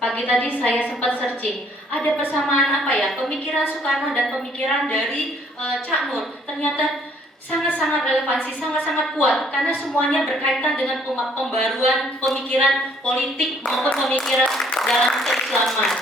Pagi tadi saya sempat searching, ada persamaan apa ya, pemikiran Soekarno dan pemikiran dari Cak Nur. Ternyata sangat-sangat relevansi, sangat-sangat kuat, karena semuanya berkaitan dengan pembaruan pemikiran politik maupun pemikiran dalam keislaman.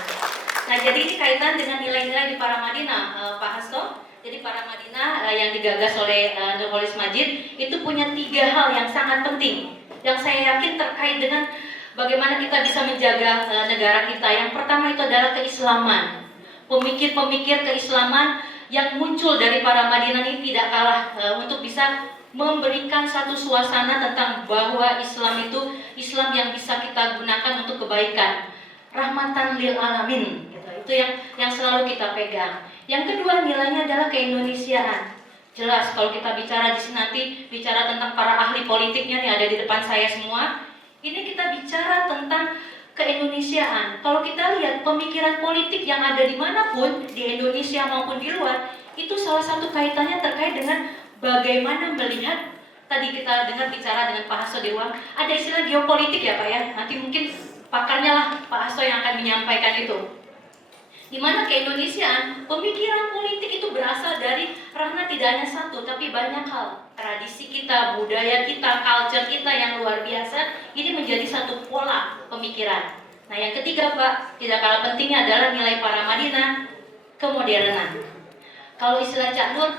Nah, jadi ini kaitan dengan nilai-nilai di Paramadina, Pak Hasto. Jadi Paramadina yang digagas oleh Nurholis Madjid itu punya 3 hal yang sangat penting, yang saya yakin terkait dengan bagaimana kita bisa menjaga negara kita. Yang pertama itu adalah keislaman. Pemikir-pemikir keislaman yang muncul dari Paramadina ini tidak kalah untuk bisa memberikan satu suasana tentang bahwa Islam itu Islam yang bisa kita gunakan untuk kebaikan. Rahmatan lil alamin. Gitu. Itu yang selalu kita pegang. Yang kedua nilainya adalah keindonesiaan. Jelas kalau kita bicara di sini nanti bicara tentang para ahli politiknya nih ada di depan saya semua. Ini kita bicara tentang keindonesiaan. Kalau kita lihat pemikiran politik yang ada dimanapun, di Indonesia maupun di luar, itu salah satu kaitannya terkait dengan bagaimana melihat, tadi kita dengar bicara dengan Pak Hasto di ruang, ada istilah geopolitik ya Pak ya, nanti mungkin pakarnya lah Pak Hasto yang akan menyampaikan itu. Di mana keindonesiaan, pemikiran politik itu berasal dari karena tidak hanya satu, tapi banyak hal. Tradisi kita, budaya kita, culture kita yang luar biasa, ini menjadi satu pola pemikiran. Nah yang ketiga Pak, tidak kalah pentingnya adalah nilai Paramadina, kemodernan. Kalau istilah Cak Nur,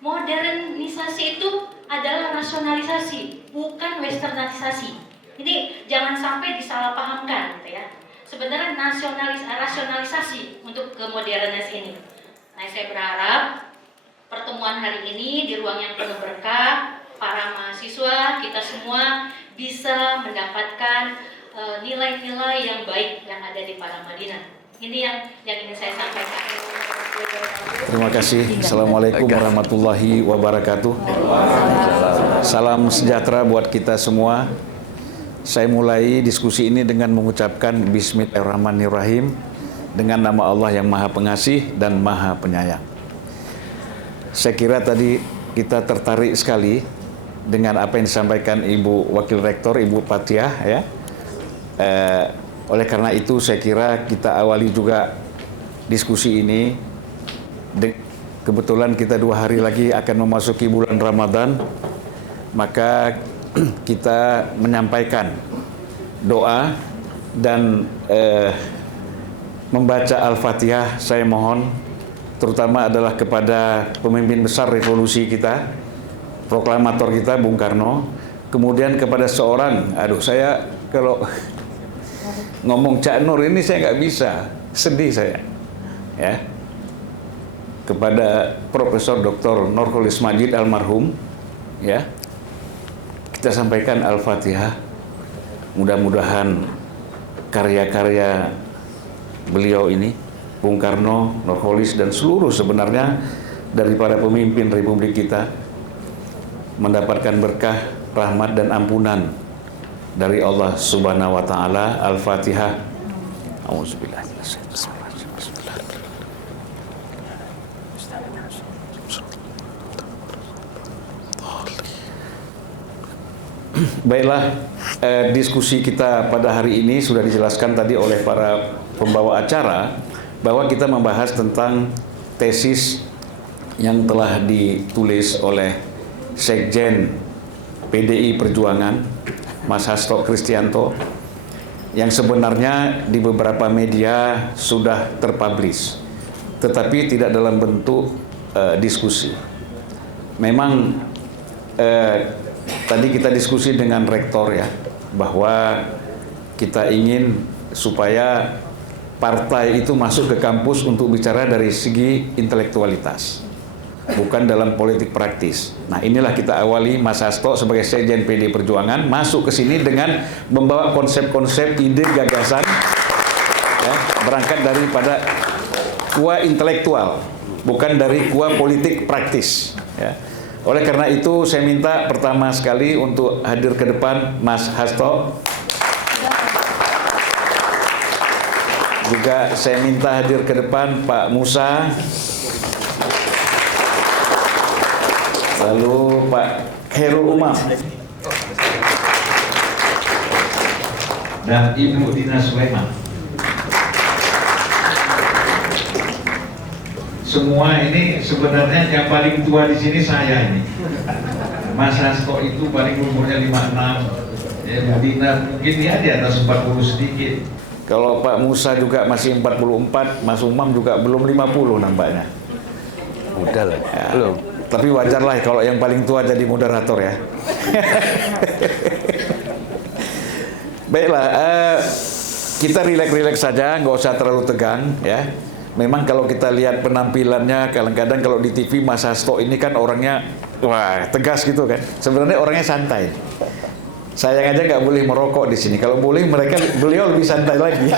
modernisasi itu adalah nasionalisasi, bukan westernisasi. Ini jangan sampai disalahpahamkan gitu ya. Sebenarnya rasionalisasi untuk kemodernisasi ini. Nah, saya berharap pertemuan hari ini di ruang yang penuh berkah, para mahasiswa kita semua bisa mendapatkan nilai-nilai yang baik yang ada di Paramadina. Ini yang ingin saya sampaikan. Terima kasih. Assalamualaikum warahmatullahi wabarakatuh. Salam sejahtera buat kita semua. Saya mulai diskusi ini dengan mengucapkan Bismillahirrahmanirrahim dengan nama Allah yang Maha Pengasih dan Maha Penyayang. Saya kira tadi kita tertarik sekali dengan apa yang disampaikan Ibu Wakil Rektor, Ibu Patiah ya. Oleh karena itu saya kira kita awali juga diskusi ini. Kebetulan kita 2 hari lagi akan memasuki bulan Ramadan, maka kita menyampaikan doa dan membaca Al-Fatihah. Saya mohon terutama adalah kepada pemimpin besar revolusi kita, proklamator kita Bung Karno, kemudian kepada seorang, saya kalau ngomong Cak Nur ini saya nggak bisa, sedih saya ya, kepada Profesor Dr. Nurholis Madjid almarhum ya. Kita sampaikan Al-Fatihah. Mudah-mudahan karya-karya beliau ini, Bung Karno, Nurholis, dan seluruh sebenarnya dari para pemimpin Republik kita mendapatkan berkah, rahmat, dan ampunan dari Allah Subhanahu wa Ta'ala. Al-Fatihah. Auzubillahi minasyaitonir rajim. Baiklah, diskusi kita pada hari ini sudah dijelaskan tadi oleh para pembawa acara bahwa kita membahas tentang tesis yang telah ditulis oleh Sekjen PDI Perjuangan, Mas Hasto Kristianto, yang sebenarnya di beberapa media sudah terpublish, tetapi tidak dalam bentuk diskusi. Memang tadi kita diskusi dengan rektor ya, bahwa kita ingin supaya partai itu masuk ke kampus untuk bicara dari segi intelektualitas, bukan dalam politik praktis. Nah inilah kita awali, Mas Hasto sebagai Sekjen PD Perjuangan masuk ke sini dengan membawa konsep-konsep, ide, gagasan berangkat daripada kuah intelektual, bukan dari kuah politik praktis. Ya. Oleh karena itu saya minta pertama sekali untuk hadir ke depan Mas Hasto. Juga saya minta hadir ke depan Pak Musa. Lalu Pak Khairul Umam. Dan Ibu Dina Sulaiman. Semua ini sebenarnya yang paling tua di sini saya ini. Mas Hasto itu paling umurnya 56. Ya, Bu Dina mungkin dia di atas 40 sedikit. Kalau Pak Musa juga masih 44, Mas Umam juga belum 50 nampaknya. Udah lah, Ya, belum. tapi wajar lah kalau yang paling tua jadi moderator ya. Baiklah, kita rileks-rileks saja, nggak usah terlalu tegang ya. Memang kalau kita lihat penampilannya, kadang-kadang kalau di TV Mas Hasto ini kan orangnya wah tegas gitu kan. Sebenarnya orangnya santai. Sayang aja nggak boleh merokok di sini. Kalau boleh beliau lebih santai lagi.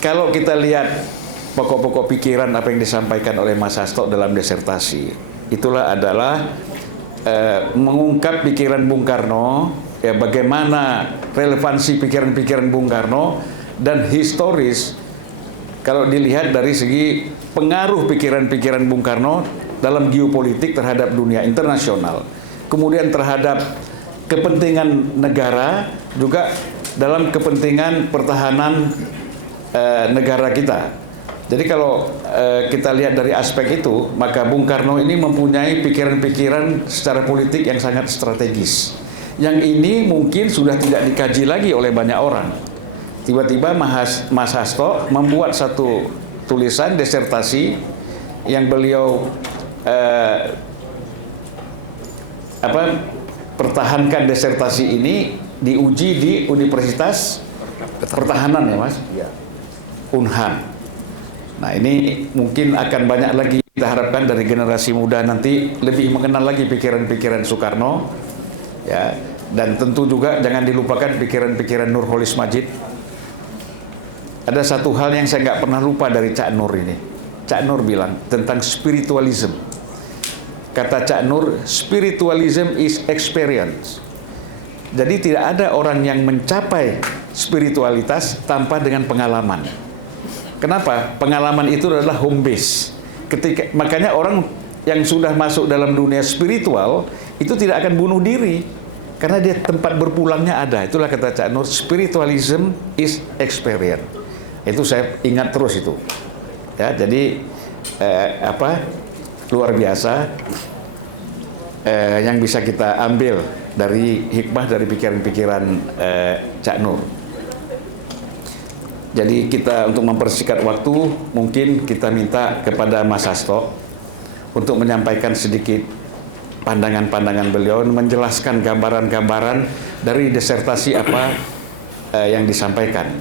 Kalau kita lihat pokok-pokok pikiran apa yang disampaikan oleh Mas Hasto dalam disertasi, itulah adalah mengungkap pikiran Bung Karno, ya bagaimana relevansi pikiran-pikiran Bung Karno dan historis kalau dilihat dari segi pengaruh pikiran-pikiran Bung Karno dalam geopolitik terhadap dunia internasional, kemudian terhadap kepentingan negara, juga dalam kepentingan pertahanan negara kita. Jadi kalau kita lihat dari aspek itu, maka Bung Karno ini mempunyai pikiran-pikiran secara politik yang sangat strategis. Yang ini mungkin sudah tidak dikaji lagi oleh banyak orang. Tiba-tiba Mas Hasto membuat satu tulisan disertasi yang beliau pertahankan disertasi ini diuji di Universitas Pertahanan ya Mas? Iya. Unham. Nah ini mungkin akan banyak lagi kita harapkan dari generasi muda nanti lebih mengenal lagi pikiran-pikiran Soekarno ya, dan tentu juga jangan dilupakan pikiran-pikiran Nurholis Majid. Ada satu hal yang saya nggak pernah lupa dari Cak Nur ini. Cak Nur bilang tentang spiritualism. Kata Cak Nur, spiritualism is experience. Jadi tidak ada orang yang mencapai spiritualitas tanpa dengan pengalaman. Kenapa? Pengalaman itu adalah home base. Makanya orang yang sudah masuk dalam dunia spiritual itu tidak akan bunuh diri karena dia tempat berpulangnya ada. Itulah kata Cak Nur, spiritualism is experience. Itu saya ingat terus itu. Ya, jadi luar biasa yang bisa kita ambil dari hikmah dari pikiran-pikiran Cak Nur. Jadi kita untuk mempersingkat waktu, mungkin kita minta kepada Mas Hasto untuk menyampaikan sedikit pandangan-pandangan beliau, menjelaskan gambaran-gambaran dari disertasi apa yang disampaikan.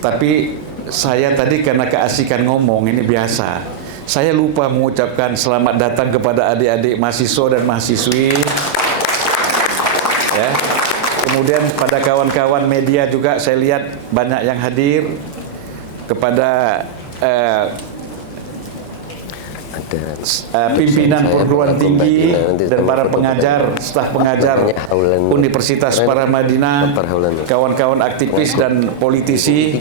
Tapi saya tadi karena keasikan ngomong ini biasa, saya lupa mengucapkan selamat datang kepada adik-adik mahasiswa dan mahasiswi. Ya. Kemudian pada kawan-kawan media juga saya lihat banyak yang hadir. Kepada pimpinan perguruan tinggi dan para pengajar, staf pengajar Universitas Paramadina, kawan-kawan aktivis dan politisi.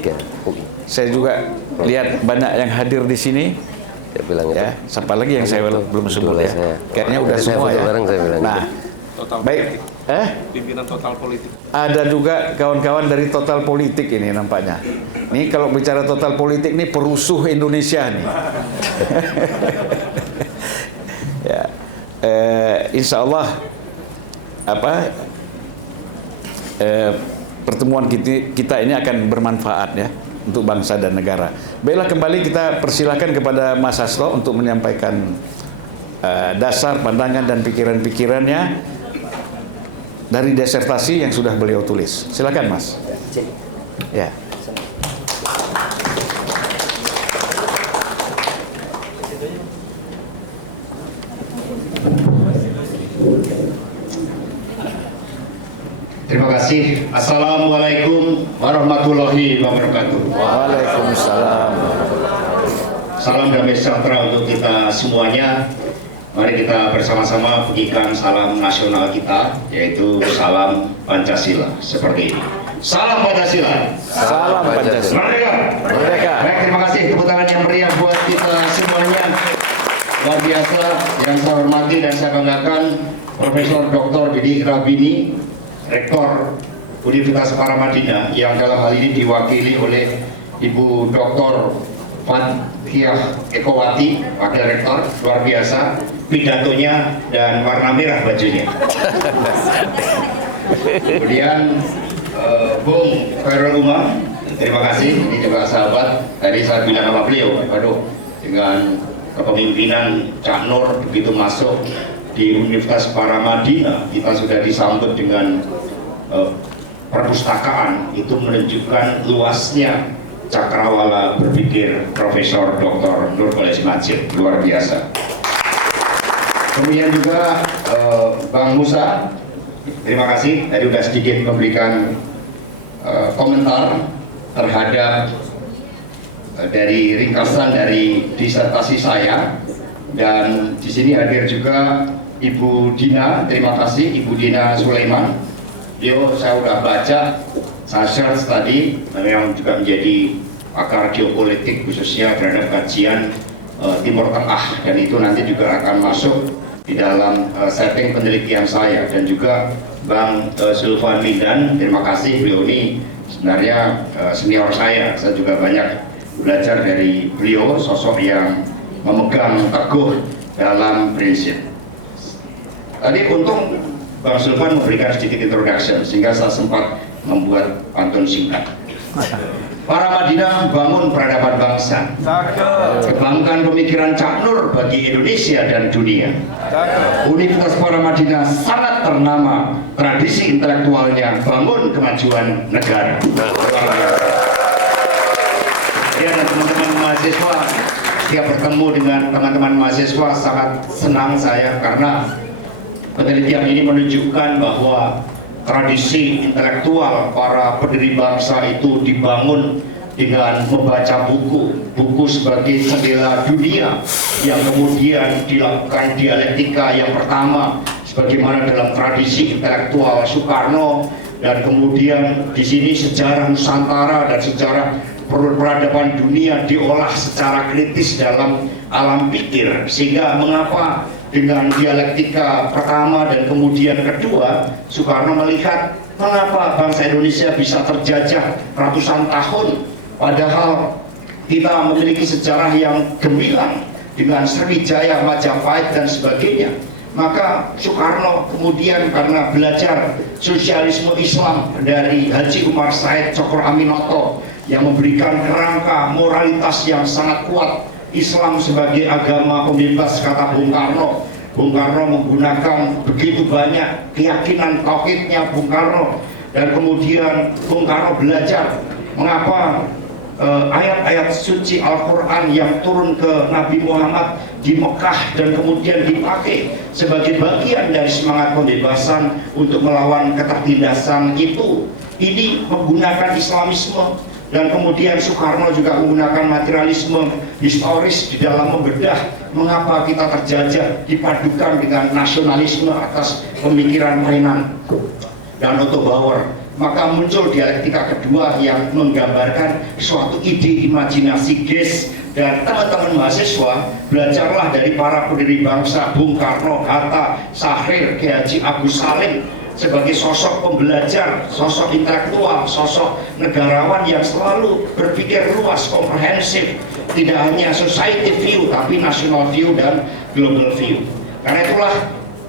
Saya juga lihat banyak yang hadir di sini. Ya, siapa lagi yang saya belum sebut ya? Kayaknya udah semua ya. Nah, baik. Pimpinan Total Politik. Ada juga kawan-kawan dari Total Politik ini nampaknya. Nih kalau bicara Total Politik nih perusuh Indonesia nih. Ya, insya Allah pertemuan kita ini akan bermanfaat ya untuk bangsa dan negara. Baiklah, kembali kita persilakan kepada Mas Hasto untuk menyampaikan dasar pandangan dan pikiran-pikirannya dari disertasi yang sudah beliau tulis. Silakan Mas. Ya. Terima kasih. kasih. Assalamualaikum warahmatullahi wabarakatuh. Waalaikumsalam. Salam damai sejahtera untuk kita semuanya. Mari kita bersama-sama bunyikan salam nasional kita, yaitu salam Pancasila seperti ini. Salam Pancasila. Salam Pancasila. Merdeka. Merdeka. Baik, terima kasih, tepuk tangan yang meriah buat kita semuanya. Luar biasa, yang saya hormati dan saya banggakan Profesor Dr. Didi Rabini, Rektor Universitas Paramadina, yang dalam hal ini diwakili oleh Ibu Dr. Fathiah Ekowati, Wakil Rektor, luar biasa pidatonya dan warna merah bajunya. Kemudian Bung Khairul Umam, terima kasih, ini juga sahabat. Tadi saya bilang sama beliau, aduh, dengan kepemimpinan Cak Nur begitu masuk di Universitas Paramadina, kita sudah disambut dengan perpustakaan, itu menunjukkan luasnya cakrawala berpikir Profesor Dr. Nurholis Majid, luar biasa. Kemudian juga Bang Musa, terima kasih, tadi sudah sedikit memberikan komentar terhadap dari ringkasan dari disertasi saya. Dan di sini hadir juga Ibu Dina, terima kasih Ibu Dina Sulaiman. Dia saya sudah baca, saya search tadi, memang juga menjadi pakar geopolitik khususnya terhadap kajian Timur Tengah, dan itu nanti juga akan masuk di dalam setting penelitian saya. Dan juga Bang Sulfan Mindan, terima kasih, beliau ini sebenarnya senior saya juga banyak belajar dari beliau, sosok yang memegang teguh dalam prinsip. Tadi untung Bang Sulfan memberikan sedikit introduction sehingga saya sempat membuat pantun singkat. Paramadina bangun peradaban bangsa, kebanggaan pemikiran Cak Nur bagi Indonesia dan dunia. Universitas Paramadina sangat ternama, tradisi intelektualnya bangun kemajuan negara. Dan teman-teman mahasiswa, setiap bertemu dengan teman-teman mahasiswa sangat senang saya, karena penelitian ini menunjukkan bahwa tradisi intelektual para pendiri bangsa itu dibangun dengan membaca buku sebagai jendela dunia, yang kemudian dilakukan dialektika yang pertama sebagaimana dalam tradisi intelektual Soekarno, dan kemudian di sini sejarah Nusantara dan sejarah peradaban dunia diolah secara kritis dalam alam pikir. Sehingga mengapa dengan dialektika pertama dan kemudian kedua, Soekarno melihat mengapa bangsa Indonesia bisa terjajah ratusan tahun, padahal kita memiliki sejarah yang gemilang dengan Sriwijaya, Majapahit dan sebagainya. Maka Soekarno kemudian karena belajar sosialisme Islam dari Haji Umar Said Cokro Aminoto yang memberikan kerangka moralitas yang sangat kuat, Islam sebagai agama pembebas, kata Bung Karno. Bung Karno menggunakan begitu banyak keyakinan tauhidnya Bung Karno, dan kemudian Bung Karno belajar mengapa ayat-ayat suci Al-Quran yang turun ke Nabi Muhammad di Mekah dan kemudian dipakai sebagai bagian dari semangat pembebasan untuk melawan ketertindasan itu, ini menggunakan Islamisme. Dan kemudian Soekarno juga menggunakan materialisme historis di dalam membedah mengapa kita terjajah, dipadukan dengan nasionalisme atas pemikiran Renan dan Otto Bauer. Maka muncul dialektika kedua yang menggambarkan suatu ide imajinasi GES. Dan teman-teman mahasiswa, belajarlah dari para pendiri bangsa, Bung Karno, Hatta, Syahrir, Ki Haji Agus Salim, sebagai sosok pembelajar, sosok intelektual, sosok negarawan yang selalu berpikir luas, komprehensif, tidak hanya society view tapi national view dan global view. Karena itulah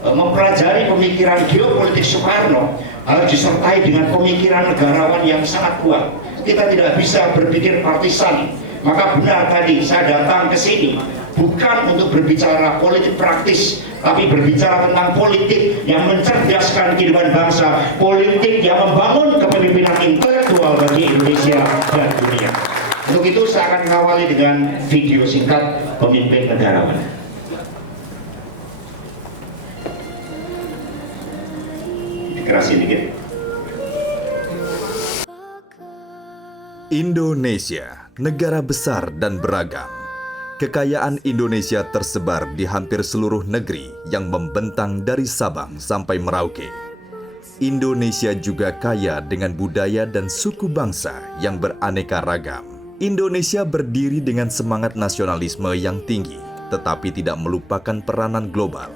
mempelajari pemikiran geopolitik Soekarno harus disertai dengan pemikiran negarawan yang sangat kuat. Kita tidak bisa berpikir partisan. Maka benar tadi saya datang ke sini bukan untuk berbicara politik praktis, tapi berbicara tentang politik yang mencerdaskan kehidupan bangsa, politik yang membangun kepemimpinan intelektual bagi Indonesia dan dunia. Untuk itu saya akan mengawali dengan video singkat pemimpin negarawan. Dikerasin dikit. Indonesia, negara besar dan beragam. Kekayaan Indonesia tersebar di hampir seluruh negeri yang membentang dari Sabang sampai Merauke. Indonesia juga kaya dengan budaya dan suku bangsa yang beraneka ragam. Indonesia berdiri dengan semangat nasionalisme yang tinggi, tetapi tidak melupakan peranan global.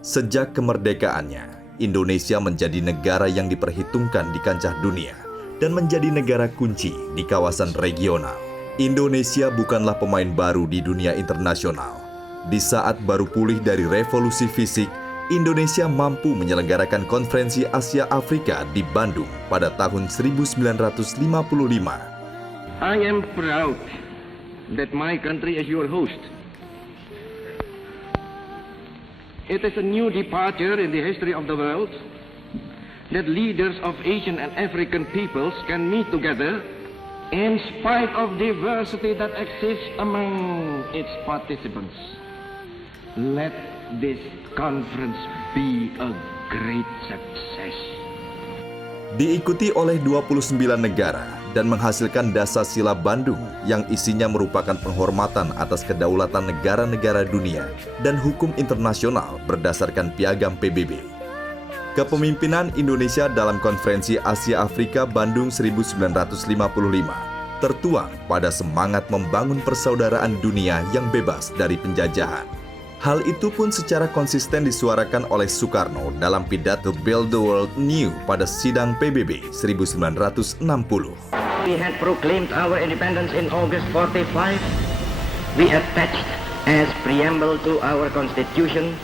Sejak kemerdekaannya, Indonesia menjadi negara yang diperhitungkan di kancah dunia dan menjadi negara kunci di kawasan regional. Indonesia bukanlah pemain baru di dunia internasional. Di saat baru pulih dari revolusi fisik, Indonesia mampu menyelenggarakan Konferensi Asia Afrika di Bandung pada tahun 1955. I am proud that my country is your host. It is a new departure in the history of the world that leaders of Asian and African peoples can meet together in spite of diversity that exists among its participants. Let this conference be a great success. Diikuti oleh 29 negara dan menghasilkan Dasar-Sila Bandung yang isinya merupakan penghormatan atas kedaulatan negara-negara dunia dan hukum internasional berdasarkan Piagam PBB. Kepemimpinan Indonesia dalam Konferensi Asia Afrika Bandung 1955 tertuang pada semangat membangun persaudaraan dunia yang bebas dari penjajahan. Hal itu pun secara konsisten disuarakan oleh Soekarno dalam pidato Build the World New pada sidang PBB 1960. We had proclaimed our independence in August 45. We attached as preamble to our constitution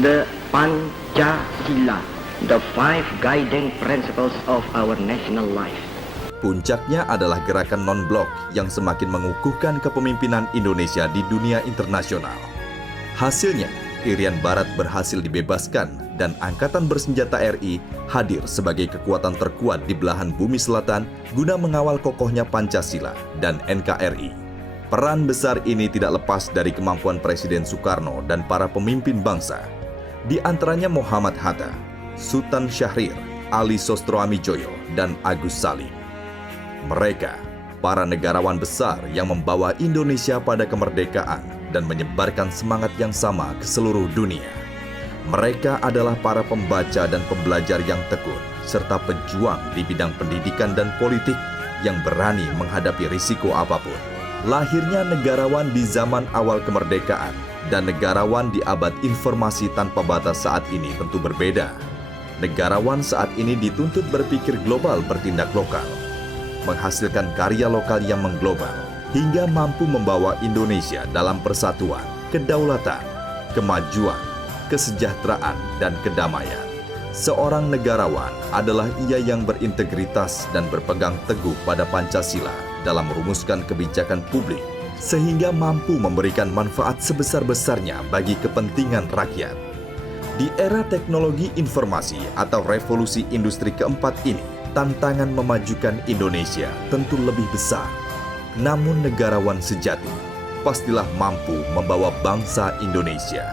the Pancasila, the 5 guiding principles of our national life. Puncaknya adalah gerakan non-blok yang semakin mengukuhkan kepemimpinan Indonesia di dunia internasional. Hasilnya, Irian Barat berhasil dibebaskan dan Angkatan Bersenjata RI hadir sebagai kekuatan terkuat di belahan bumi selatan guna mengawal kokohnya Pancasila dan NKRI. Peran besar ini tidak lepas dari kemampuan Presiden Soekarno dan para pemimpin bangsa, di antaranya Muhammad Hatta, Sultan Syahrir, Ali Sostroamidjojo, dan Agus Salim. Mereka, para negarawan besar yang membawa Indonesia pada kemerdekaan dan menyebarkan semangat yang sama ke seluruh dunia. Mereka adalah para pembaca dan pembelajar yang tekun, serta pejuang di bidang pendidikan dan politik yang berani menghadapi risiko apapun. Lahirnya negarawan di zaman awal kemerdekaan dan negarawan di abad informasi tanpa batas saat ini tentu berbeda. Negarawan saat ini dituntut berpikir global bertindak lokal, menghasilkan karya lokal yang mengglobal, hingga mampu membawa Indonesia dalam persatuan, kedaulatan, kemajuan, kesejahteraan, dan kedamaian. Seorang negarawan adalah ia yang berintegritas dan berpegang teguh pada Pancasila dalam merumuskan kebijakan publik, sehingga mampu memberikan manfaat sebesar-besarnya bagi kepentingan rakyat. Di era teknologi informasi atau revolusi industri keempat ini, tantangan memajukan Indonesia tentu lebih besar. Namun negarawan sejati pastilah mampu membawa bangsa Indonesia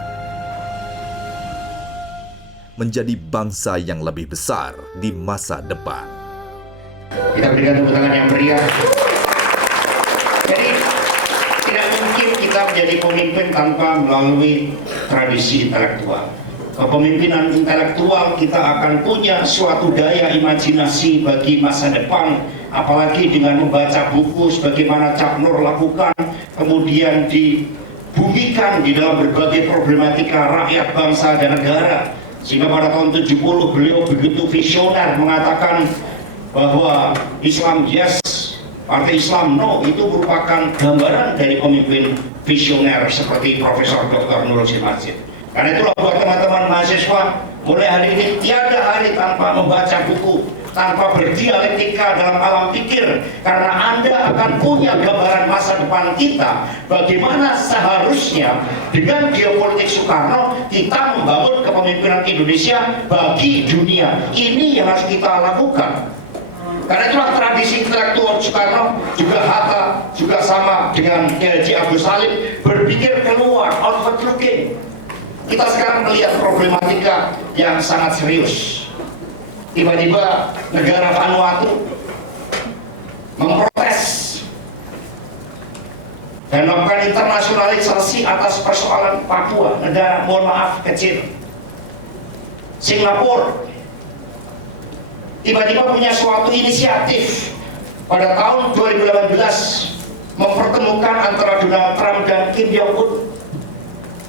menjadi bangsa yang lebih besar di masa depan. Kita berikan tepuk tangan yang meriah. Jadi tidak mungkin kita menjadi pemimpin tanpa melalui tradisi intelektual. Kepemimpinan intelektual kita akan punya suatu daya imajinasi bagi masa depan, apalagi dengan membaca buku sebagaimana Cak Nur lakukan, kemudian dibumikan di dalam berbagai problematika rakyat, bangsa, dan negara. Sehingga pada tahun 70 beliau begitu visioner mengatakan bahwa Islam yes, Partai Islam no, itu merupakan gambaran dari pemimpin visioner seperti Profesor Dr. Nurul Majid. Karena itulah buat teman-teman mahasiswa, mulai hari ini tiada hari tanpa membaca buku, tanpa berdialektika dalam alam pikir, karena Anda akan punya gambaran masa depan kita, bagaimana seharusnya dengan geopolitik Soekarno kita membangun kepemimpinan Indonesia bagi dunia. Ini yang harus kita lakukan. Karena itulah tradisi intelektual Soekarno, juga Hatta, juga sama dengan Haji Agus Salim, berpikir keluar, outward looking. Kita sekarang melihat problematika yang sangat serius. Tiba-tiba negara Vanuatu memprotes dan internasionalisasi atas persoalan Papua, negara mohon maaf kecil. Singapura tiba-tiba punya suatu inisiatif pada tahun 2018 mempertemukan antara Donald Trump dan Kim Jong-un.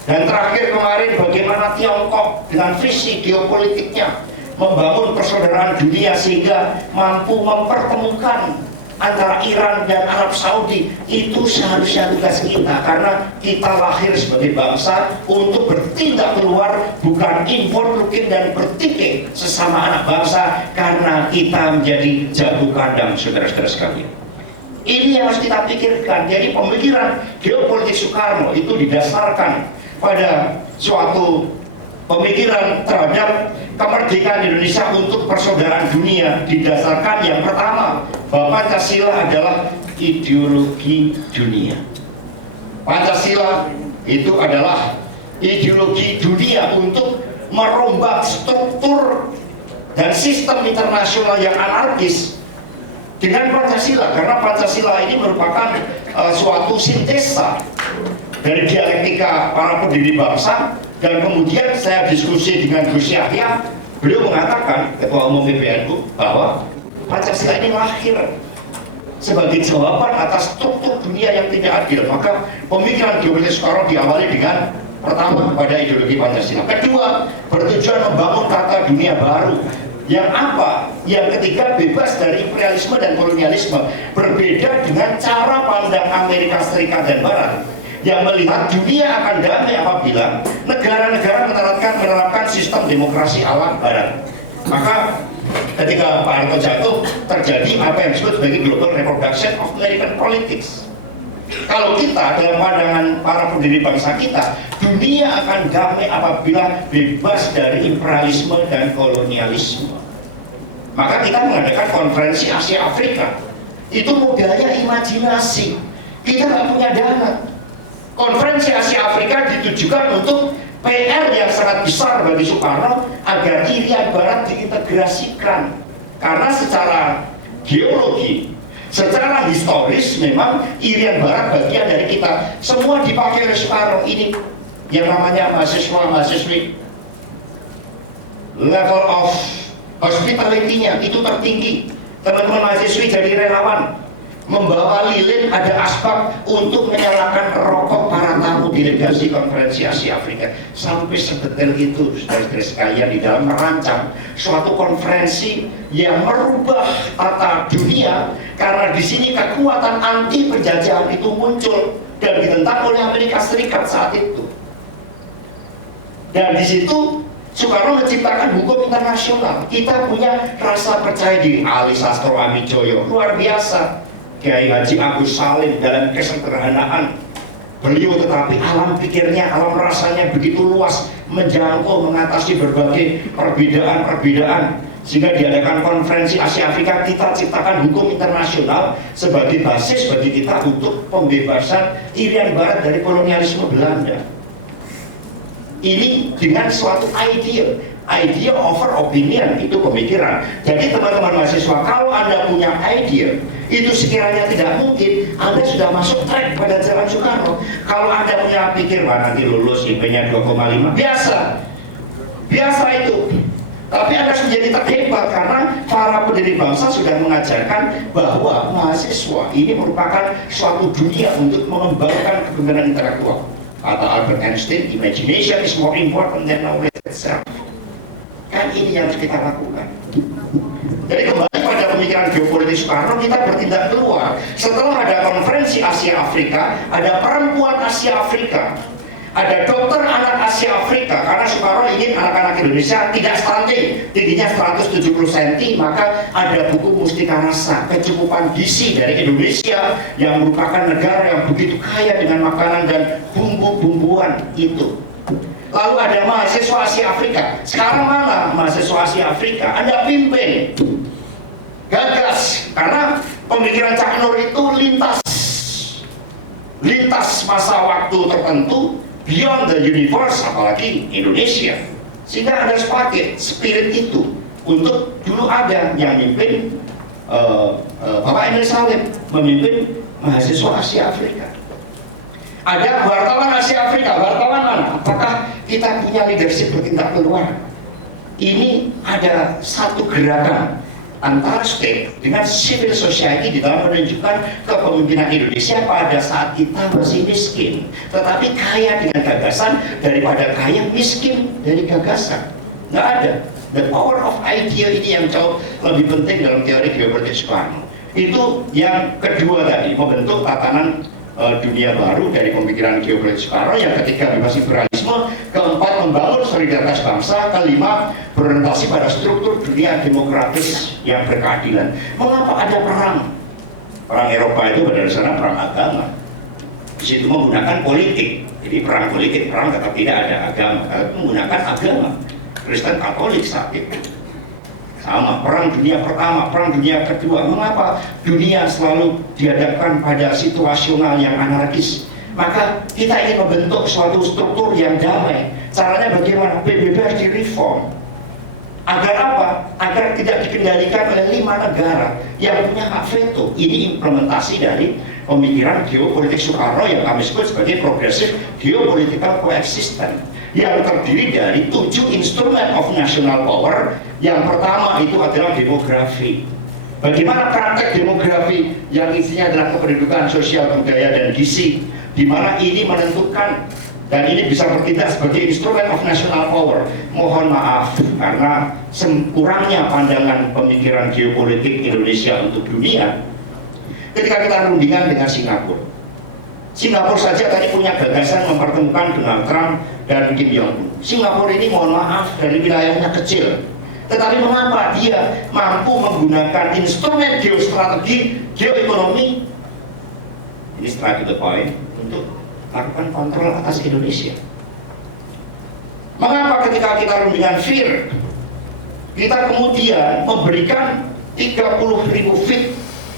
Dan terakhir kemarin bagaimana Tiongkok dengan visi geopolitiknya membangun persaudaraan dunia sehingga mampu mempertemukan antara Iran dan Arab Saudi. Itu seharusnya tugas kita, karena kita lahir sebagai bangsa untuk bertindak keluar, bukan impor looking dan bertikai sesama anak bangsa karena kita menjadi jago kandang, saudara-saudara sekalian. Ini yang harus kita pikirkan. Jadi pemikiran geopolitik Soekarno itu didasarkan pada suatu pemikiran terhadap kemerdekaan Indonesia untuk persaudaraan dunia, didasarkan yang pertama bahwa Pancasila adalah ideologi dunia. Pancasila itu adalah ideologi dunia untuk merombak struktur dan sistem internasional yang anarkis dengan Pancasila, karena Pancasila ini merupakan suatu sintesa dari dialektika para pendiri bangsa. Dan kemudian saya diskusi dengan Gus Yahya, beliau mengatakan, Ketua Umum PBNU, bahwa Pancasila ini lahir sebagai jawaban atas struktur dunia yang tidak adil. Maka pemikiran geopolitik Soekarno diawali dengan pertama pada ideologi Pancasila, kedua bertujuan membangun tata dunia baru. Yang apa? Yang ketiga bebas dari imperialisme dan kolonialisme, berbeda dengan cara pandang Amerika Serikat dan Barat yang melihat dunia akan damai apabila negara-negara menerapkan sistem demokrasi ala Barat. Maka ketika Pak Harto jatuh, terjadi apa yang disebut sebagai global reproduction of American politics. Kalau kita dalam pandangan para pendiri bangsa kita, dunia akan damai apabila bebas dari imperialisme dan kolonialisme. Maka kita mengadakan konferensi Asia Afrika. Itu modelnya imajinasi. Kita nggak punya dana. Konferensi Asia Afrika ditujukan untuk PR yang sangat besar bagi Soekarno agar Irian Barat diintegrasikan. Karena secara geologi, secara historis memang Irian Barat bagian dari kita. Semua dipakai oleh Soekarno. Ini yang namanya mahasiswa-mahasiswi. Level of hospitality-nya itu tertinggi. Teman-teman mahasiswi jadi relawan, membawa lilin, ada asbak untuk menyalakan rokok para tamu delegasi konferensi Asia Afrika. Sampai sedetail itu, saudara-saudara sekalian, di dalam merancang suatu konferensi yang merubah tata dunia, karena di sini kekuatan anti penjajahan itu muncul dan ditentang oleh Amerika Serikat saat itu. Dan di situ Soekarno menciptakan hukum internasional. Kita punya rasa percaya diri. Ali Sastro Amijoyo luar biasa. Kiai Haji Agus Salim dalam kesederhanaan beliau, tetapi alam pikirnya, alam rasanya begitu luas, menjangkau, mengatasi berbagai perbedaan-perbedaan, sehingga diadakan konferensi Asia Afrika. Kita ciptakan hukum internasional sebagai basis bagi kita untuk pembebasan Irian Barat dari kolonialisme Belanda. Ini dengan suatu idea over opinion, itu pemikiran. Jadi teman-teman mahasiswa, kalau Anda punya idea, itu sekiranya tidak mungkin, Anda sudah masuk track pada jalan Soekarno. Kalau Anda punya pikir, wah nanti lulus IP-nya 2,5, biasa itu. Tapi Anda harus menjadi terhebat, karena para pendiri bangsa sudah mengajarkan bahwa mahasiswa ini merupakan suatu dunia untuk mengembangkan kebenaran intelektual. Kata Albert Einstein, imagination is more important than knowledge itself. Kan ini yang harus kita lakukan. Jadi kembali pada pemikiran geopolitik Soekarno, kita bertindak keluar. Setelah ada konferensi Asia Afrika, ada perempuan Asia Afrika, ada dokter anak Asia Afrika, karena Soekarno ingin anak-anak Indonesia tidak stunting, tingginya 170 cm, maka ada buku Mustika Rasa, kecukupan gizi dari Indonesia yang merupakan negara yang begitu kaya dengan makanan dan bumbu-bumbuan itu. Lalu ada mahasiswa Asia Afrika. Sekarang mana mahasiswa Asia Afrika? Anda pimpin, gagas, karena pemikiran Cak Nur itu lintas masa waktu tertentu, beyond the universe, apalagi Indonesia. Sehingga Anda sepakat spirit itu. Untuk dulu ada yang memimpin, Bapak Emil Salim memimpin mahasiswa Asia Afrika. Ada wartawan Asia Afrika, wartawan mana? Apakah kita punya leadership bertindak keluar? Ini ada satu gerakan antara state dengan civil society di dalam menunjukkan kepemimpinan Indonesia pada saat kita masih miskin, tetapi kaya dengan gagasan daripada kaya miskin dari gagasan. Nggak ada. The power of idea ini yang jauh lebih penting dalam teori geopolitik Soekarno. Itu yang kedua tadi, membentuk tatanan dunia baru dari pemikiran geopolitik Soekarno. Yang ketiga, bebas liberalisme. Keempat, membangun solidaritas bangsa. Kelima, berorientasi pada struktur dunia demokratis yang berkeadilan. Mengapa ada perang? Perang Eropa itu pada dasarnya perang agama. Di situ menggunakan politik. Jadi perang politik, perang tetap tidak ada agama, tapi menggunakan agama. Kristen Katolik saat itu. Sama, perang dunia pertama, perang dunia kedua. Mengapa dunia selalu dihadapkan pada situasional yang anarkis? Maka kita ingin membentuk suatu struktur yang damai. Caranya bagaimana? PBB harus direform. Agar apa? Agar tidak dikendalikan oleh 5 negara yang punya hak veto. Ini implementasi dari pemikiran geopolitik Soekarno yang kami sebut sebagai progressive geopolitical coexistence, yang terdiri dari 7 instrumen of national power. Yang pertama itu adalah demografi. Bagaimana praktek demografi yang isinya adalah kependudukan, sosial, budaya, dan gizi, di mana ini menentukan dan ini bisa bertindak sebagai instrumen of national power. Mohon maaf karena kurangnya pandangan pemikiran geopolitik Indonesia untuk dunia. Ketika kita rundingan dengan Singapura, Singapura saja tadi punya gagasan mempertemukan Donald Trump dan Kim Jong-un. Singapura ini mohon maaf dari wilayahnya kecil, tetapi mengapa dia mampu menggunakan instrumen geostrategi, geoekonomi, ini straight to the point, untuk melakukan kontrol atas Indonesia. Mengapa ketika kita rundingan FIR, kita kemudian memberikan 30.000 feet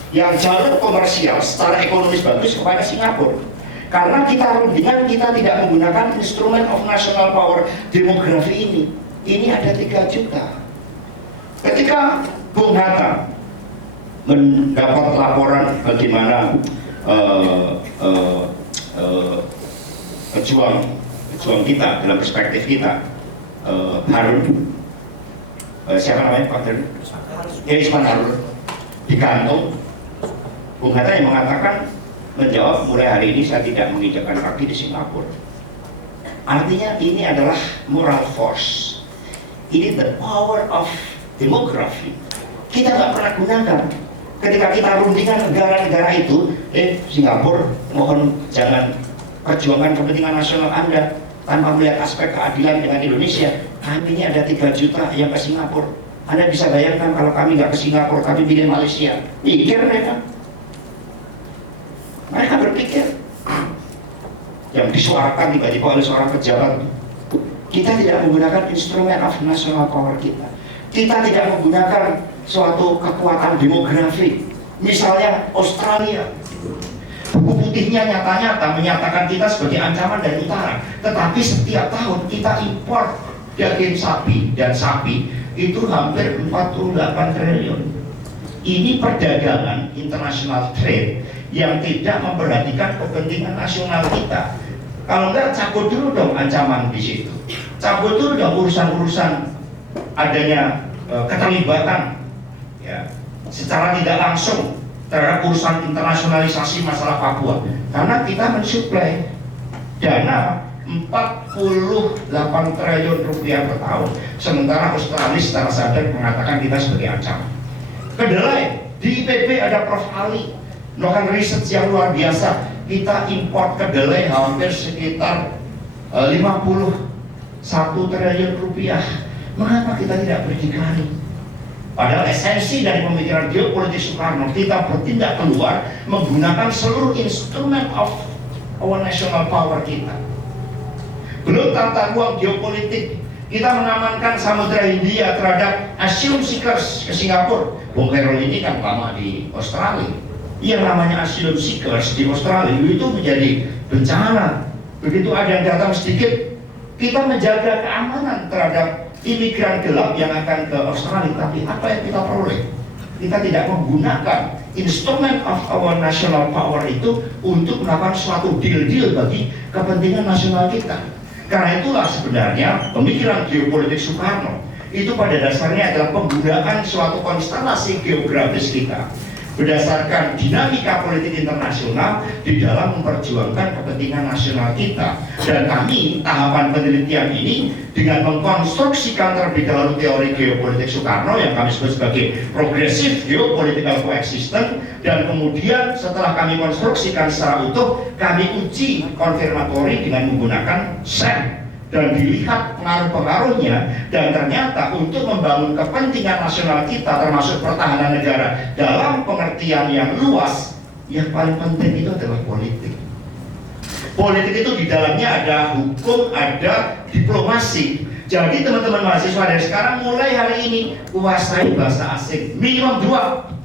yang jalur komersial secara ekonomis bagus kepada Singapura? Karena kita rundingan, kita tidak menggunakan instrumen of national power demografi ini. Ini ada 3 juta. Ketika Bung Hatta mendapat laporan bagaimana pejuang kita dalam perspektif kita, Harun, siapa namanya Pak Harun? Isman Harun digantung. Bung Hatta yang mengatakan, menjawab, mulai hari ini saya tidak menginjakkan kaki di Singapura. Artinya ini adalah moral force. Ini the power of demografi. Kita nggak pernah gunakan. Ketika kita rundingan negara-negara itu, Singapura, mohon jangan perjuangkan kepentingan nasional Anda tanpa melihat aspek keadilan dengan Indonesia. Kami ini ada 3 juta yang ke Singapura. Anda bisa bayangkan kalau kami nggak ke Singapura, tapi pilih Malaysia. Pikir mereka. Mereka berpikir yang disuarakan tiba-tiba oleh seorang pejabat. Kita tidak menggunakan instrumen of national power kita. Kita tidak menggunakan suatu kekuatan demografi. Misalnya Australia, buku putihnya nyata-nyata menyatakan kita sebagai ancaman dari utara. Tetapi setiap tahun kita impor daging sapi dan sapi itu hampir 48 triliun. Ini perdagangan international trade yang tidak memperhatikan kepentingan nasional kita. Kalau enggak, cabut dulu dong ancaman di situ. Cabut dulu dong urusan-urusan adanya keterlibatan ya, secara tidak langsung terhadap urusan internasionalisasi masalah Papua. Karena kita mensuplai dana 48 triliun rupiah per tahun, sementara Australia secara sadar mengatakan kita sebagai ancaman. Kedelai, di IPB ada Prof. Ali melakukan riset yang luar biasa. Kita import kedelai hampir sekitar 51 triliun rupiah. Mengapa kita tidak berdikari? Padahal esensi dari pemikiran geopolitik Soekarno, kita bertindak keluar menggunakan seluruh instrumen of our national power kita. Belum tata ruang geopolitik, kita mengamankan Samudra Hindia terhadap asylum seekers ke Singapura. Bung Herol ini kan lama di Australia. Yang namanya asylum seekers di Australia itu menjadi bencana. Begitu ada yang datang sedikit, kita menjaga keamanan terhadap imigran gelap yang akan ke Australia. Tapi apa yang kita peroleh? kita tidak menggunakan instrument of our national power itu untuk melakukan suatu deal-deal bagi kepentingan nasional kita. Karena itulah sebenarnya pemikiran geopolitik Soekarno itu pada dasarnya adalah penggunaan suatu konstelasi geografis kita berdasarkan dinamika politik internasional di dalam memperjuangkan kepentingan nasional kita. Dan kami, tahapan penelitian ini dengan mengkonstruksikan terlebih dahulu teori geopolitik Soekarno yang kami sebut sebagai progressive geopolitical coexistence, dan kemudian setelah kami konstruksikan secara utuh, kami uji konfirmatori dengan menggunakan SEM dan dilihat pengaruh-pengaruhnya, dan ternyata untuk membangun kepentingan nasional kita termasuk pertahanan negara dalam pengertian yang luas, yang paling penting itu adalah politik. Politik itu di dalamnya ada hukum, ada diplomasi. Jadi teman-teman mahasiswa dari sekarang mulai hari ini kuasai bahasa asing minimal 2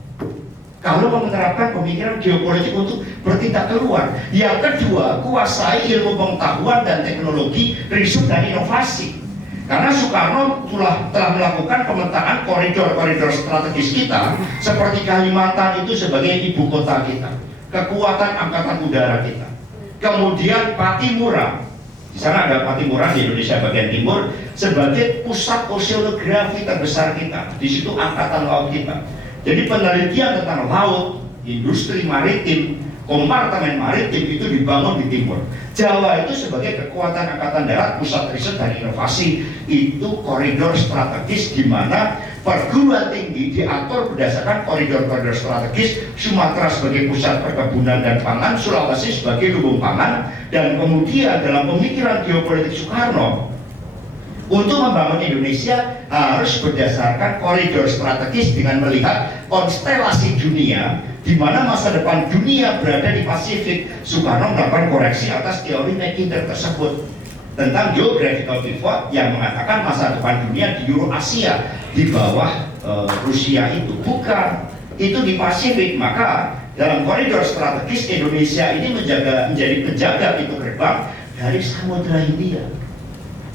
kalau mau menerapkan pemikiran geopolitik untuk bertindak keluar. Yang kedua, kuasai ilmu pengetahuan dan teknologi, riset dan inovasi. Karena Soekarno telah melakukan pemetaan koridor-koridor strategis kita, seperti Kalimantan itu sebagai ibu kota kita, kekuatan angkatan udara kita. Kemudian Patimura, di sana ada Patimura di Indonesia bagian timur, sebagai pusat oceanografi terbesar kita. Di situ angkatan laut kita. Jadi penelitian tentang laut, industri maritim, kompartemen maritim itu dibangun di timur. Jawa itu sebagai kekuatan angkatan darat, pusat riset dan inovasi, itu koridor strategis di mana perguruan tinggi diatur berdasarkan koridor-koridor strategis. Sumatera sebagai pusat perkebunan dan pangan, Sulawesi sebagai lumbung pangan, dan kemudian dalam pemikiran geopolitik Soekarno, untuk membangun Indonesia harus berdasarkan koridor strategis dengan melihat konstelasi dunia, di mana masa depan dunia berada di Pasifik. Soekarno melakukan koreksi atas teori Mackinder tersebut tentang geographical pivot yang mengatakan masa depan dunia di Eurasia, di bawah Rusia itu. Bukan, itu di Pasifik. Maka dalam koridor strategis Indonesia ini menjadi penjaga pintu gerbang dari Samudra Hindia.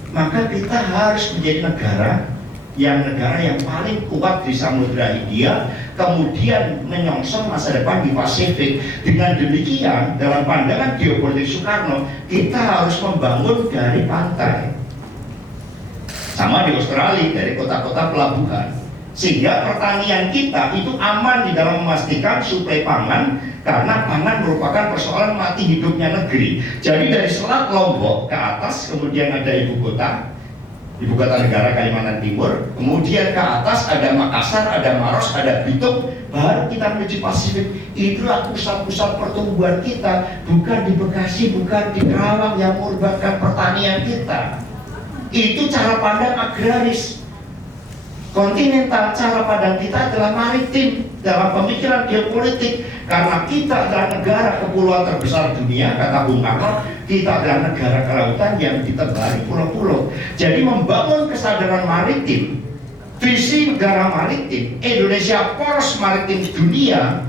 Maka kita harus menjadi negara yang paling kuat di Samudra Hindia, kemudian menyongsong masa depan di Pasifik. Dengan demikian, dalam pandangan geopolitik Soekarno, kita harus membangun dari pantai. Sama di Australia, dari kota-kota pelabuhan. Sehingga pertanian kita itu aman di dalam memastikan suplai pangan, karena pangan merupakan persoalan mati hidupnya negeri. Jadi dari Selat Lombok ke atas, kemudian ada ibu kota negara Kalimantan Timur, kemudian ke atas ada Makassar, ada Maros, ada Bitung, baru kita menuju Pasifik. Itulah pusat-pusat pertumbuhan kita, bukan di Bekasi, bukan di Kerawang yang mengorbankan pertanian kita. Itu cara pandang agraris. Kontinental, cara pandang kita adalah maritim dalam pemikiran geopolitik. Karena kita adalah negara kepulauan terbesar dunia, kata Bung Karno, kita adalah negara kelautan yang ditebari pulau-pulau. Jadi membangun kesadaran maritim, visi negara maritim, Indonesia poros maritim dunia,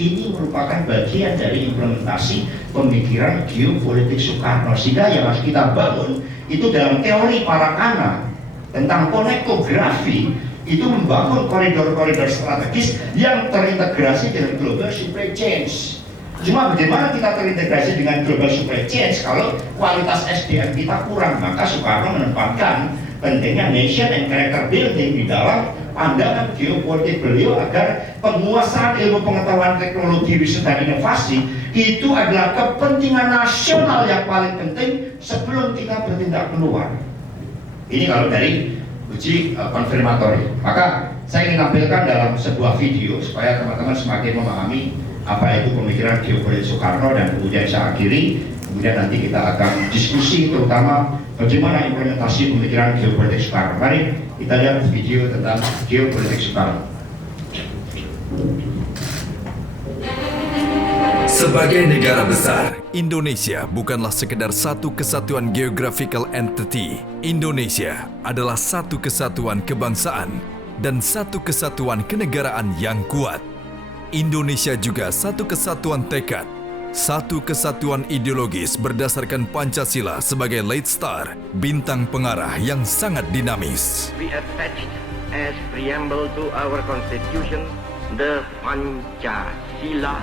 ini merupakan bagian dari implementasi pemikiran geopolitik Soekarno. Sehingga yang harus kita bangun itu dalam teori Parakana tentang konektografi, itu membangun koridor-koridor strategis yang terintegrasi dengan global supply chains. Cuma bagaimana kita terintegrasi dengan global supply chains kalau kualitas SDM kita kurang? Maka Soekarno menempatkan pentingnya nation and character building di dalam pandangan geopolitik beliau, agar penguasaan ilmu pengetahuan teknologi riset dan inovasi itu adalah kepentingan nasional yang paling penting sebelum kita bertindak keluar. Ini kalau dari uji konfirmatori. Maka saya ingin tampilkan dalam sebuah video supaya teman-teman semakin memahami apa itu pemikiran geopolitik Soekarno, dan kemudian saya akhiri. Kemudian nanti kita akan diskusi terutama bagaimana implementasi pemikiran geopolitik Soekarno. Mari kita lihat video tentang geopolitik Soekarno. Sebagai negara besar, Indonesia bukanlah sekedar satu kesatuan geographical entity. Indonesia adalah satu kesatuan kebangsaan dan satu kesatuan kenegaraan yang kuat. Indonesia juga satu kesatuan tekad, satu kesatuan ideologis berdasarkan Pancasila sebagai light star, bintang pengarah yang sangat dinamis. We attached as preamble to our Constitution the Pancasila,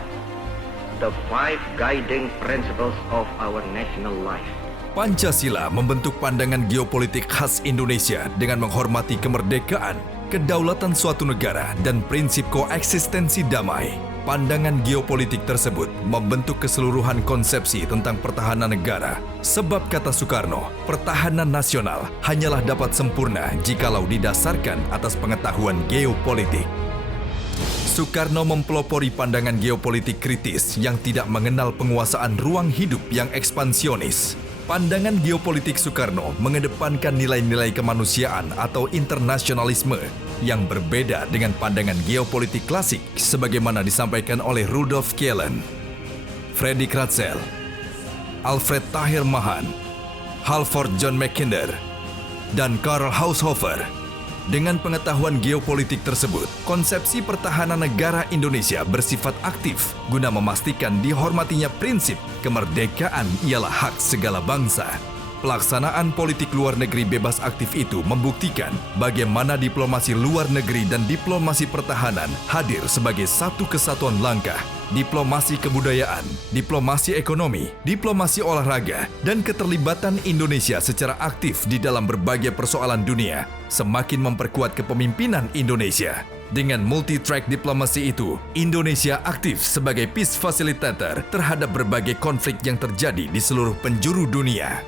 the 5 guiding principles of our national life. Pancasila membentuk pandangan geopolitik khas Indonesia dengan menghormati kemerdekaan, kedaulatan suatu negara, dan prinsip koeksistensi damai. Pandangan geopolitik tersebut membentuk keseluruhan konsepsi tentang pertahanan negara. Sebab kata Soekarno, pertahanan nasional hanyalah dapat sempurna jikalau didasarkan atas pengetahuan geopolitik. Soekarno mempelopori pandangan geopolitik kritis yang tidak mengenal penguasaan ruang hidup yang ekspansionis. Pandangan geopolitik Soekarno mengedepankan nilai-nilai kemanusiaan atau internasionalisme yang berbeda dengan pandangan geopolitik klasik sebagaimana disampaikan oleh Rudolf Kielen, Fredrik Ratzel, Alfred Tahir Mahan, Halford John Mackinder, dan Karl Haushofer. Dengan pengetahuan geopolitik tersebut, konsepsi pertahanan negara Indonesia bersifat aktif guna memastikan dihormatinya prinsip kemerdekaan ialah hak segala bangsa. Pelaksanaan politik luar negeri bebas aktif itu membuktikan bagaimana diplomasi luar negeri dan diplomasi pertahanan hadir sebagai satu kesatuan langkah. Diplomasi kebudayaan, diplomasi ekonomi, diplomasi olahraga, dan keterlibatan Indonesia secara aktif di dalam berbagai persoalan dunia semakin memperkuat kepemimpinan Indonesia. Dengan multi-track diplomasi itu, Indonesia aktif sebagai peace facilitator terhadap berbagai konflik yang terjadi di seluruh penjuru dunia.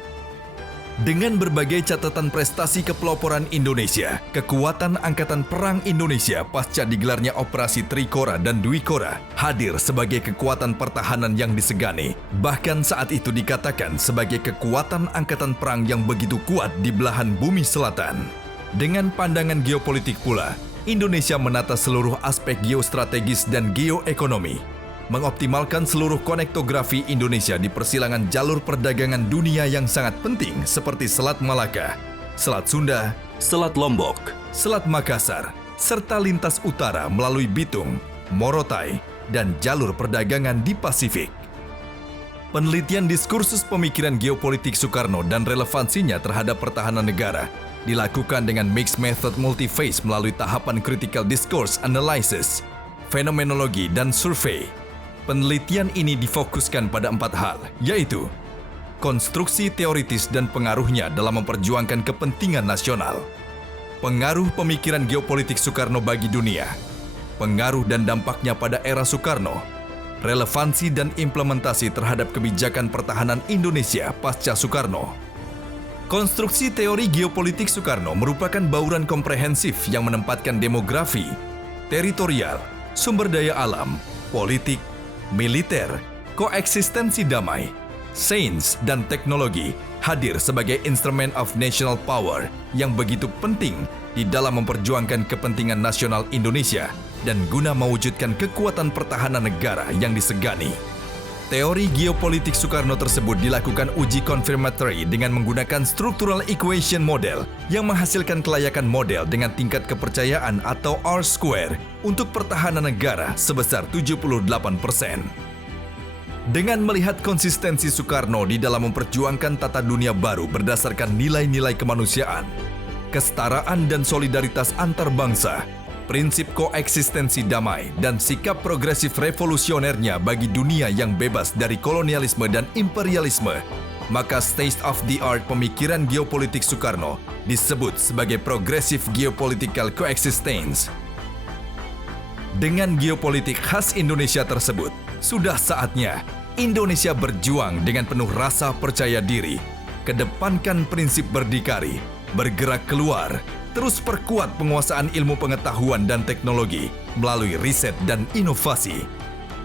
Dengan berbagai catatan prestasi kepeloporan Indonesia, kekuatan Angkatan Perang Indonesia pasca digelarnya Operasi Trikora dan Dwikora hadir sebagai kekuatan pertahanan yang disegani. Bahkan saat itu dikatakan sebagai kekuatan Angkatan Perang yang begitu kuat di belahan bumi selatan. Dengan pandangan geopolitik pula, Indonesia menata seluruh aspek geostrategis dan geoekonomi, mengoptimalkan seluruh konektografi Indonesia di persilangan jalur perdagangan dunia yang sangat penting seperti Selat Malaka, Selat Sunda, Selat Lombok, Selat Makassar, serta lintas utara melalui Bitung, Morotai, dan jalur perdagangan di Pasifik. Penelitian diskursus pemikiran geopolitik Soekarno dan relevansinya terhadap pertahanan negara dilakukan dengan mixed method multi-phase melalui tahapan critical discourse analysis, fenomenologi, dan survei. Penelitian ini difokuskan pada 4 hal, yaitu konstruksi teoritis dan pengaruhnya dalam memperjuangkan kepentingan nasional, pengaruh pemikiran geopolitik Soekarno bagi dunia, pengaruh dan dampaknya pada era Soekarno, relevansi dan implementasi terhadap kebijakan pertahanan Indonesia pasca Soekarno. Konstruksi teori geopolitik Soekarno merupakan bauran komprehensif yang menempatkan demografi, teritorial, sumber daya alam, politik, militer, koeksistensi damai, sains, dan teknologi hadir sebagai instrument of national power yang begitu penting di dalam memperjuangkan kepentingan nasional Indonesia dan guna mewujudkan kekuatan pertahanan negara yang disegani. Teori geopolitik Soekarno tersebut dilakukan uji confirmatory dengan menggunakan structural equation model yang menghasilkan kelayakan model dengan tingkat kepercayaan atau R-square untuk pertahanan negara sebesar 78%. Dengan melihat konsistensi Soekarno di dalam memperjuangkan tata dunia baru berdasarkan nilai-nilai kemanusiaan, kesetaraan dan solidaritas antar bangsa, prinsip koeksistensi damai, dan sikap progresif revolusionernya bagi dunia yang bebas dari kolonialisme dan imperialisme, maka state of the art pemikiran geopolitik Soekarno disebut sebagai progressive geopolitical coexistence. Dengan geopolitik khas Indonesia tersebut, sudah saatnya Indonesia berjuang dengan penuh rasa percaya diri, kedepankan prinsip berdikari, bergerak keluar, terus perkuat penguasaan ilmu pengetahuan dan teknologi melalui riset dan inovasi.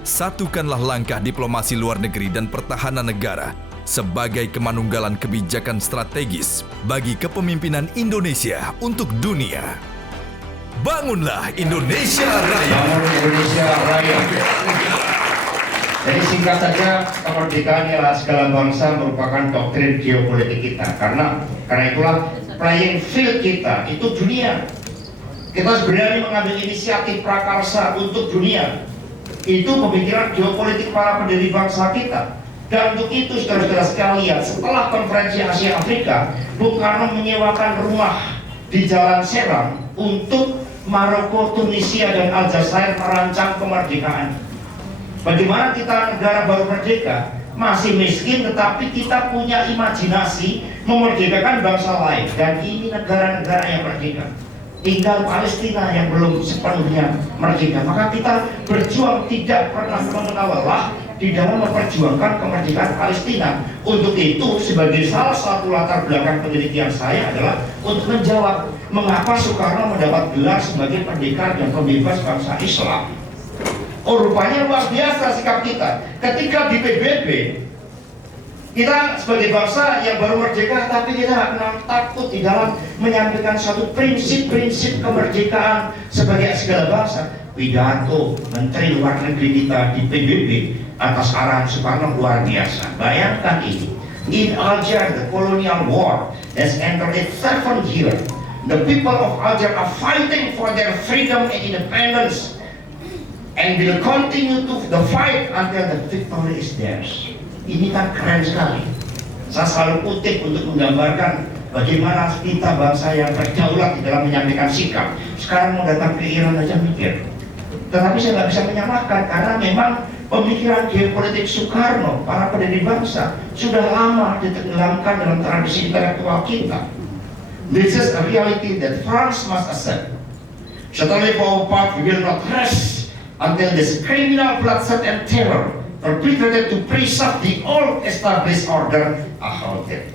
Satukanlah langkah diplomasi luar negeri dan pertahanan negara sebagai kemanunggalan kebijakan strategis bagi kepemimpinan Indonesia untuk dunia. Bangunlah Indonesia Raya! Bangun Indonesia Raya! Jadi singkat saja, kemerdekaan ialah segala bangsa merupakan doktrin geopolitik kita. Karena itulah playing field kita itu dunia. Kita berani mengambil inisiatif prakarsa untuk dunia. Itu pemikiran geopolitik para pendiri bangsa kita. Dan untuk itu saudara-saudara sekalian, setelah konferensi Asia Afrika, Bung Karno menyewakan rumah di Jalan Serang untuk Maroko, Tunisia, dan Aljazair merancang kemerdekaan. Bagaimana kita negara baru merdeka, masih miskin tetapi kita punya imajinasi memerdekakan bangsa lain. Dan ini negara-negara yang merdeka. Tinggal Palestina yang belum sepenuhnya merdeka. Maka kita berjuang tidak pernah mengenal lelah di dalam memperjuangkan kemerdekaan Palestina. Untuk itu, sebagai salah satu latar belakang penelitian saya adalah untuk menjawab mengapa Soekarno mendapat gelar sebagai pendekar dan pembebas bangsa Islam. Oh, rupanya luar biasa sikap kita. Ketika di PBB, kita sebagai bangsa yang baru merdeka, tapi kita tidak pernah takut di dalam menyampaikan suatu prinsip-prinsip kemerdekaan sebagai segala bangsa. Pidato Menteri Luar Negeri kita di PBB atas arahan Soekarno luar biasa. Bayangkan ini, in Alger, the colonial war has entered its 7th year. The people of Alger are fighting for their freedom and independence, and will continue to the fight until the victory is theirs. Ini kan keren sekali. Saya selalu kutip untuk menggambarkan bagaimana kita bangsa yang berdaulat di dalam menyampaikan sikap. Sekarang mau datang ke Iran aja mikir. Tetapi saya nggak bisa menyalahkan karena memang pemikiran geopolitik Soekarno, para pendiri bangsa, sudah lama ditenggelamkan dalam tradisi intelektual kita. This is a reality that France must accept. Certainly for our part, we will not rest until this criminal bloodshed and terror perpetrated to preserve the old established order are halted.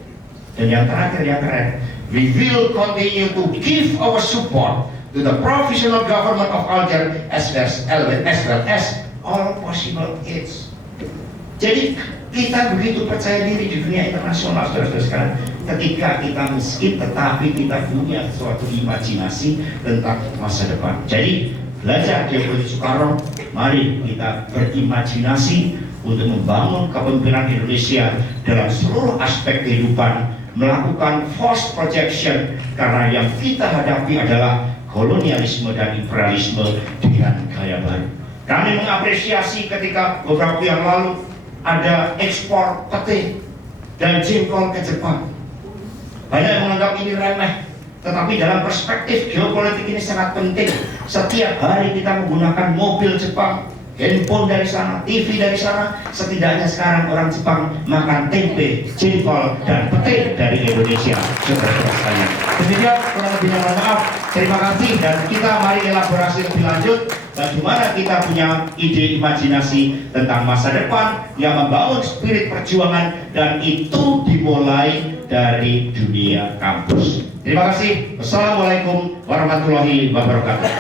Dan yang terakhir yang keren, we will continue to give our support to the provisional government of Alger as well as all possible aids. Jadi kita begitu percaya diri di dunia internasional, saudara-saudara sekalian, ketika kita miskin tetapi kita punya suatu imajinasi tentang masa depan. Jadi belajar geopolitik Soekarno, mari kita berimajinasi untuk membangun kepemimpinan Indonesia dalam seluruh aspek kehidupan, melakukan force projection, karena yang kita hadapi adalah kolonialisme dan imperialisme dengan gaya baru. Kami mengapresiasi ketika beberapa yang lalu ada ekspor pete dan jengkol ke Jepang. Banyak yang menganggap ini remeh, tetapi dalam perspektif geopolitik ini sangat penting. Setiap hari kita menggunakan mobil Jepang, handphone dari sana, TV dari sana. Setidaknya sekarang orang Jepang makan tempe, jengkol, dan pete dari Indonesia. Saudara-saudara sekalian, demikian kurang lebihnya, mohon maaf. Terima kasih, dan kita mari elaborasi lebih lanjut bagaimana kita punya ide imajinasi tentang masa depan yang membangun spirit perjuangan, dan itu dimulai dari dunia kampus. Terima kasih. Wassalamualaikum warahmatullahi wabarakatuh.